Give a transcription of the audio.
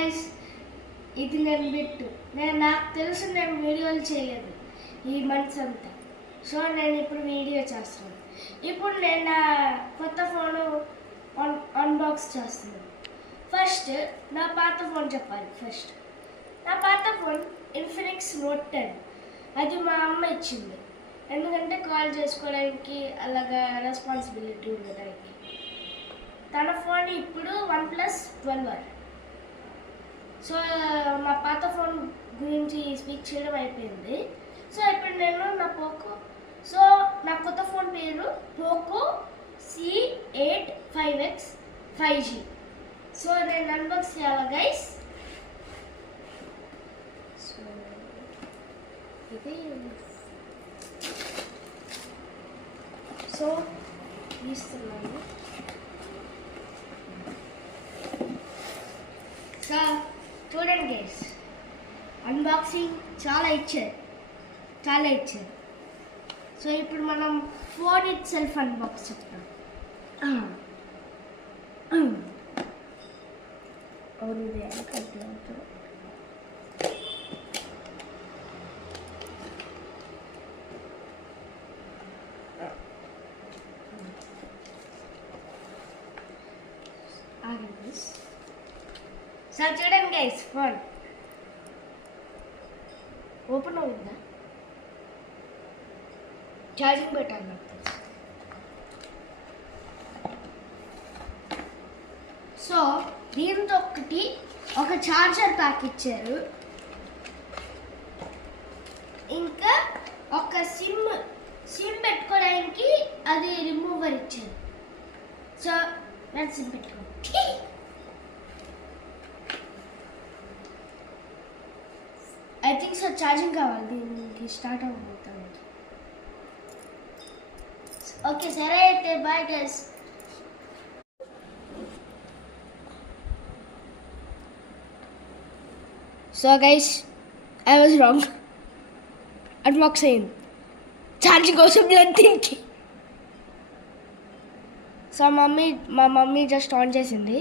గైస్, ఇది నేను బిట్టు. నాకు తెలుసు నేను వీడియోలు చేయలేదు ఈ మంత్స్ అంతా. సో నేను ఇప్పుడు వీడియో చేస్తున్నాను. ఇప్పుడు నేను నా కొత్త ఫోను అన్బాక్స్ చేస్తున్నాను. ఫస్ట్ నా పాత ఫోన్ చెప్పాలి. నా పాత ఫోన్ ఇన్ఫినిక్స్ నోట్ 10. అది మా అమ్మ ఇచ్చింది, ఎందుకంటే కాల్ చేసుకోవడానికి అలాగా రెస్పాన్సిబిలిటీ ఉండడానికి. తన ఫోన్ ఇప్పుడు OnePlus 12R. సో నా పాత ఫోన్ గురించి స్పీక్ చేయడం అయిపోయింది. సో ఇప్పుడు నేను నా కొత్త ఫోన్ పేరు Poco C8 5X 5G. So నేను అన్బాక్స్ చేయాలి గైస్. సో ఇది తీస్తున్నాను. సో చూడండి గైస్, అన్బాక్సింగ్ చాలా ఇచ్చారు. సో ఇప్పుడు మనం ఫోన్ ఇట్ సెల్ఫ్ అన్బాక్స్ చెప్తాం. అవును, ఇది అవుతుంది. సో చూడండి గైస్, ఫోన్ ఓపెన్ అవుతుందా? ఛార్జింగ్ పెట్టాలి నాకు తెలుసు. సో దీంతో ఒక ఛార్జర్ ప్యాక్ ఇచ్చారు, ఇంకా ఒక సిమ్ పెట్టుకోవడానికి అది రిమూవర్ ఇచ్చారు. సో నేను సిమ్ పెట్టుకో. ఐ థింక్ సో ఛార్జింగ్ కావాలి, దీనికి స్టార్ట్ అవ్వబోతాను. ఓకే సరే అయితే bye guys. So guys, I was wrong. Unbox అయింది, ఛార్జింగ్ కోసం లేదు దీనికి. సో మా మమ్మీ జస్ట్ ఆన్ చేసింది.